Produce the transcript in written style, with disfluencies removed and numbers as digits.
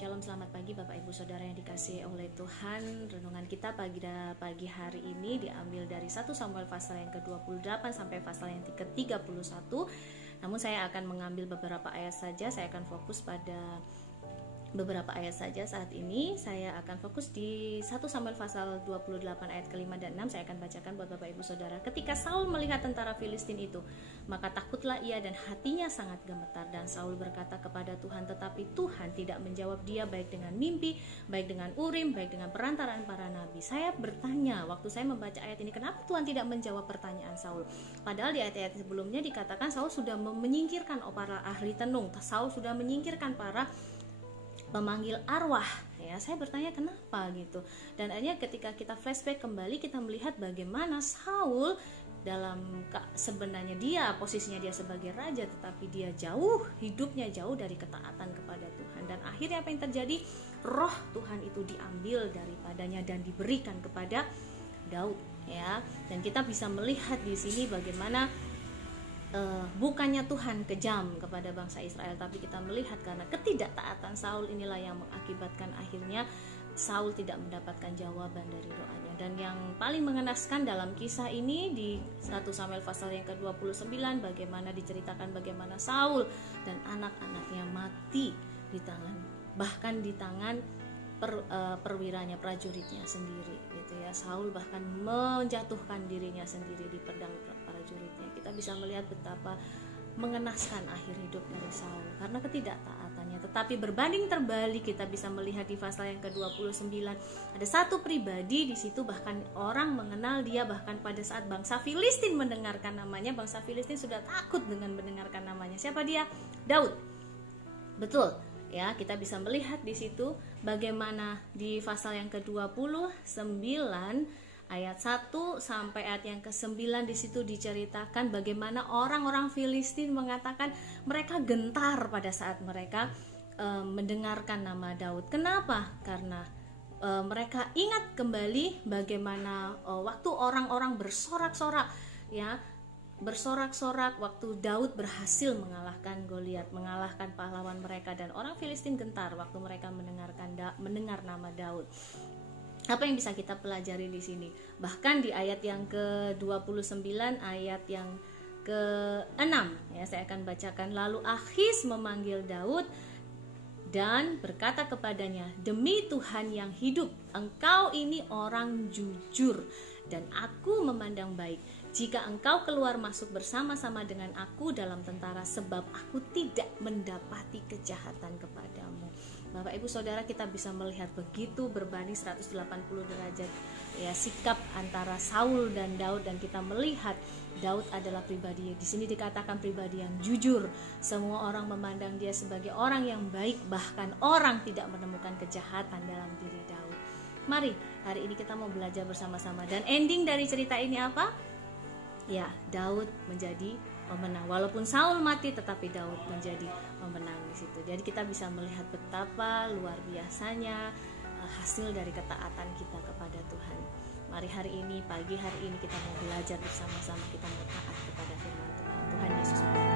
Shalom, selamat pagi Bapak Ibu Saudara yang dikasihi oleh Tuhan. Renungan kita pagi hari ini diambil dari 1 Samuel pasal yang ke-28 sampai pasal yang ke-31. Namun saya akan mengambil beberapa ayat saja, saya akan fokus pada beberapa ayat saja saat ini. Saya akan fokus di 1 Samuel pasal 28 ayat ke-5 dan 6. Saya akan bacakan buat Bapak Ibu Saudara. Ketika Saul melihat tentara Filistin itu, maka takutlah ia dan hatinya sangat gemetar. Dan Saul berkata kepada Tuhan, tetapi Tuhan tidak menjawab dia baik dengan mimpi, baik dengan urim, baik dengan perantaraan para nabi. Saya bertanya waktu saya membaca ayat ini, kenapa Tuhan tidak menjawab pertanyaan Saul? Padahal di ayat-ayat sebelumnya dikatakan Saul sudah menyingkirkan para ahli tenung. Saul sudah menyingkirkan para pemanggil arwah, ya. Saya bertanya kenapa gitu. Dan akhirnya ketika kita flashback kembali, kita melihat bagaimana Saul dalam sebenarnya dia posisinya dia sebagai raja, tetapi dia hidupnya jauh dari ketaatan kepada Tuhan. Dan akhirnya apa yang terjadi? Roh Tuhan itu diambil daripadanya dan diberikan kepada Daud, ya. Dan kita bisa melihat di sini bagaimana bukannya Tuhan kejam kepada bangsa Israel, tapi kita melihat karena ketidaktaatan Saul inilah yang mengakibatkan akhirnya Saul tidak mendapatkan jawaban dari doanya. Dan yang paling mengenaskan dalam kisah ini di 1 Samuel pasal yang ke-29, bagaimana diceritakan bagaimana Saul dan anak-anaknya mati di tangan, bahkan di tangan perwiranya, prajuritnya sendiri gitu ya. Saul bahkan menjatuhkan dirinya sendiri di pedang prajuritnya. Kita bisa melihat betapa mengenaskan akhir hidup dari Saul karena ketidaktaatannya. Tetapi berbanding terbalik, kita bisa melihat di pasal yang ke-29 ada satu pribadi di situ, bahkan orang mengenal dia, bahkan pada saat bangsa Filistin mendengarkan namanya, bangsa Filistin sudah takut dengan mendengarkan namanya. Siapa dia? Daud. Betul. Ya, kita bisa melihat di situ bagaimana di pasal yang ke-29 ayat 1 sampai ayat yang ke-9 di situ diceritakan bagaimana orang-orang Filistin mengatakan mereka gentar pada saat mereka mendengarkan nama Daud. Kenapa? Karena mereka ingat kembali bagaimana waktu orang-orang bersorak-sorak, ya, bersorak-sorak waktu Daud berhasil mengalahkan Goliat, mengalahkan pahlawan mereka, dan orang Filistin gentar waktu mereka mendengar nama Daud. Apa yang bisa kita pelajari di sini? Bahkan di ayat yang ke-29 ayat yang ke-6, ya, saya akan bacakan. Lalu Akhis memanggil Daud dan berkata kepadanya, demi Tuhan yang hidup, engkau ini orang jujur dan aku memandang baik jika engkau keluar masuk bersama-sama dengan aku dalam tentara, sebab aku tidak mendapati kejahatan kepadamu. Bapak Ibu Saudara, kita bisa melihat begitu berbanding 180 derajat, ya, sikap antara Saul dan Daud. Dan kita melihat Daud adalah pribadi, di sini dikatakan pribadi yang jujur. Semua orang memandang dia sebagai orang yang baik, bahkan orang tidak menemukan kejahatan dalam diri Daud. Mari hari ini kita mau belajar bersama-sama. Dan ending dari cerita ini apa? Ya, Daud menjadi pemenang. Walaupun Saul mati, tetapi Daud menjadi pemenang di situ. Jadi kita bisa melihat betapa luar biasanya hasil dari ketaatan kita kepada Tuhan. Mari hari ini, pagi hari ini kita mau belajar bersama-sama, kita mau taat kepada firman Tuhan. Tuhan Yesus memberkati.